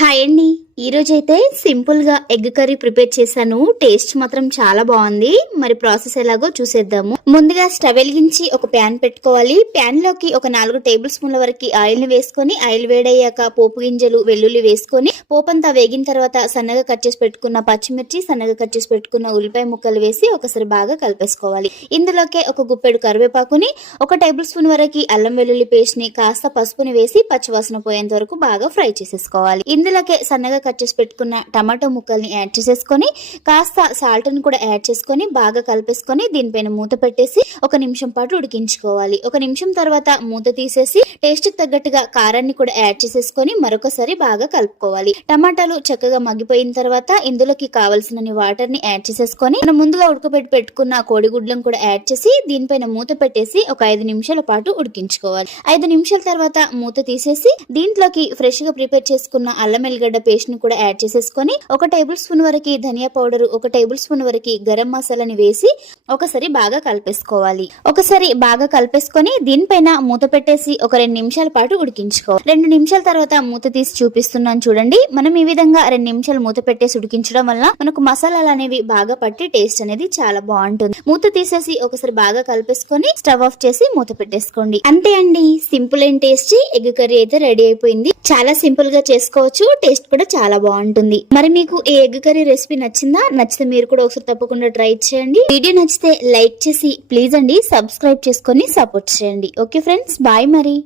Hi అండి. ఈ రోజైతే సింపుల్ గా ఎగ్ కర్రీ ప్రిపేర్ చేశాను. టేస్ట్ మాత్రం చాలా బాగుంది. మరి ప్రాసెస్ ఎలాగో చూసేద్దాము. ముందుగా స్టవ్ వెలిగించి ఒక ప్యాన్ పెట్టుకోవాలి. ప్యాన్ లోకి ఒక 4 టేబుల్ స్పూన్ల వరకు ఆయిల్ ని వేసుకొని, ఆయిల్ వేడయ్యాక పోపు గింజలు, వెల్లుల్లి వేసుకొని, పోపంతా వేగిన తర్వాత సన్నగా కట్ చేసి పెట్టుకున్న పచ్చిమిర్చి, సన్నగా కట్ చేసి పెట్టుకున్న ఉల్లిపాయ ముక్కలు వేసి ఒకసారి బాగా కలిపేసుకోవాలి. ఇందులోకే ఒక గుప్పెడు కరివేపాకుని, ఒక టేబుల్ స్పూన్ వరకు అల్లం వెల్లుల్లి పేస్ట్ ని, కాస్త పసుపుని వేసి పచ్చివాసన పోయేంత వరకు బాగా ఫ్రై చేసేసుకోవాలి. ఇందులోకే సన్నగా కట్ చేసి పెట్టుకున్న టమాటో ముక్కల్ని యాడ్ చేసేసుకొని, కాస్త సాల్ట్ ని కూడా యాడ్ చేసుకొని బాగా కలిపేసుకొని దీనిపైన మూత పెట్టేసి 1 నిమిషం పాటు ఉడికించుకోవాలి. 1 నిమిషం తర్వాత మూత తీసేసి టేస్ట్ కి తగ్గట్టుగా కారాన్ని కూడా యాడ్ చేసేసుకొని మరొకసారి బాగా కలుపుకోవాలి. టమాటాలు చక్కగా మగ్గిపోయిన తర్వాత ఇందులోకి కావాల్సిన వాటర్ ని యాడ్ చేసేసుకొని మనం ముందుగా ఉడకబెట్టి పెట్టుకున్న కోడిగుడ్లను కూడా యాడ్ చేసి దీనిపైన మూత పెట్టేసి ఒక 5 నిమిషాల పాటు ఉడికించుకోవాలి. 5 నిమిషాల తర్వాత మూత తీసేసి దీంట్లోకి ఫ్రెష్ గా ప్రిపేర్ చేసుకున్న అల్లం ఎల్లిగడ్డ పేస్ట్ ని కూడా యాడ్ చేసేసుకొని 1 టేబుల్ స్పూన్ వరకు ధనియా పౌడర్, 1 టేబుల్ స్పూన్ వరకు గరం మసాలాని వేసి ఒకసారి బాగా కలిపేసుకోవాలి. ఒకసారి బాగా కలిపేసుకొని దీనిపైన మూత పెట్టేసి ఒక 2 నిమిషాల పాటు ఉడికించుకోవాలి. 2 నిమిషాల తర్వాత మూత తీసి చూపిస్తున్నాను చూడండి. మనం ఈ విధంగా 2 నిమిషాలు మూత పెట్టేసి ఉడికించడం వల్ల మనకు మసాలాలు అనేవి బాగా పట్టి టేస్ట్ అనేది చాలా బాగుంటుంది. మూత తీసేసి ఒకసారి బాగా కలిపేసుకొని స్టవ్ ఆఫ్ చేసి మూత పెట్టేసుకోండి. అంతే అండి, simple and tasty egg curry అయితే రెడీ అయిపోయింది. చాలా సింపుల్ గా చేసుకోవచ్చు, టేస్ట్ కూడా చాలా బాగుంటుంది. మరి మీకు ఈ ఎగ్ కర్రీ రెసిపీ నచ్చిందా? నచ్చితే మీరు కూడా ఒకసారి తప్పకుండా ట్రై చేయండి. వీడియో నచ్చితే లైక్ చేసి ప్లీజ్ అండి సబ్స్క్రైబ్ చేసుకొని సపోర్ట్ చేయండి. ఓకే ఫ్రెండ్స్, బాయ్ మరి.